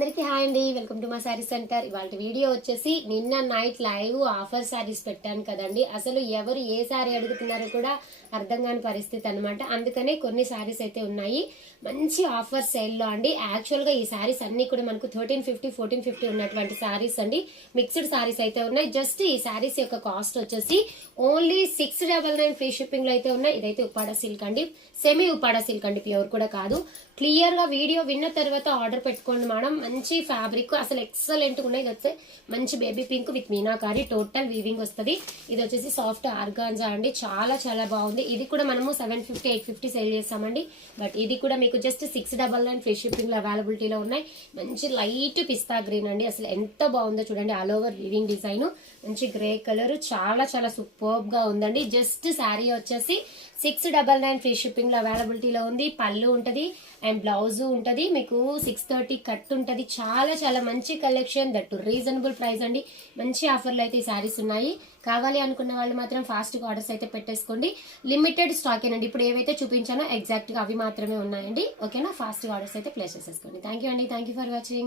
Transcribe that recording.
అందరికీ హాయ్ అండి, welcome to మా శారీ సెంటర్. ఇవాళ వీడియో వచ్చేసి నిన్న నైట్ లైవ్ ఆఫర్ శారీస్ పెట్టాను కదండి. అసలు ఎవరు ఏ శారీ అడుగుతున్నారో కూడా అర్థం కాని పరిస్థితి అనమాట. అందుకనే కొన్ని శారీస్ అయితే ఉన్నాయి మంచి ఆఫర్ సేల్లో అండి. యాక్చువల్ గా ఈ శారీస్ అన్ని కూడా మనకు 1350 1450 ఉన్నటువంటి శారీస్ అండి. మిక్స్డ్ శారీస్ అయితే ఉన్నాయి. జస్ట్ ఈ శారీస్ యొక్క కాస్ట్ వచ్చేసి ఓన్లీ 699 ఫ్రీ షిప్పింగ్ లో అయితే ఉన్నాయి. ఇదైతే ఉప్పాడ సిల్క్ అండి, సెమీ ఉప్పాడ సిల్క్ అండి, ప్యూర్ కూడా కాదు. క్లియర్ గా వీడియో విన్న తర్వాత ఆర్డర్ పెట్టుకోండి మేడం. మంచి ఫ్యాబ్రిక్ అసలు ఎక్సలెంట్ ఉన్నాయి. ఇది వచ్చే మంచి baby pink with meenakari total weaving వస్తుంది. ఇది వచ్చేసి సాఫ్ట్ ఆర్గాంజా అండి, చాలా చాలా బాగుంది. ఇది కూడా మనము 750 850 సేల్ చేస్తామండి. బట్ ఇది కూడా మీకు జస్ట్ 699 ఫ్రీ షిప్పింగ్ లో అవైలబిలిటీలో ఉన్నాయి. మంచి లైట్ పిస్తా గ్రీన్ అండి, అసలు ఎంత బాగుందో చూడండి. ఆల్ ఓవర్ వీవింగ్ డిజైన్, మంచి గ్రే కలర్, చాలా చాలా సూపర్బ్ గా ఉందండి. జస్ట్ శారీ వచ్చేసి 699 ఫ్రీ షిప్పింగ్ లో అవైలబిలిటీలో ఉంది. పళ్ళు ఉంటది అండ్ బ్లౌజ్ ఉంటది. మీకు 630 కట్ ఉంటది. చాలా చాలా మంచి కలెక్షన్, దట్ రీజనబుల్ ప్రైస్ అండి. మంచి ఆఫర్లు అయితే ఈ శారీస్ ఉన్నాయి. కావాలి అనుకున్న వాళ్ళు మాత్రం ఫాస్ట్ గా ఆర్డర్స్ అయితే పెట్టేసుకోండి. లిమిటెడ్ స్టాక్ ఏనండి. ఇప్పుడు ఏవైతే చూపించానో ఎగ్జాక్ట్ గా అవి మాత్రమే ఉన్నాయండి. ఓకేనా, ఫాస్ట్ గా ఆర్డర్స్ అయితే ప్లేస్ చేసేసుకోండి. థ్యాంక్ యూ అండి, థ్యాంక్ యూ ఫర్ వాచింగ్.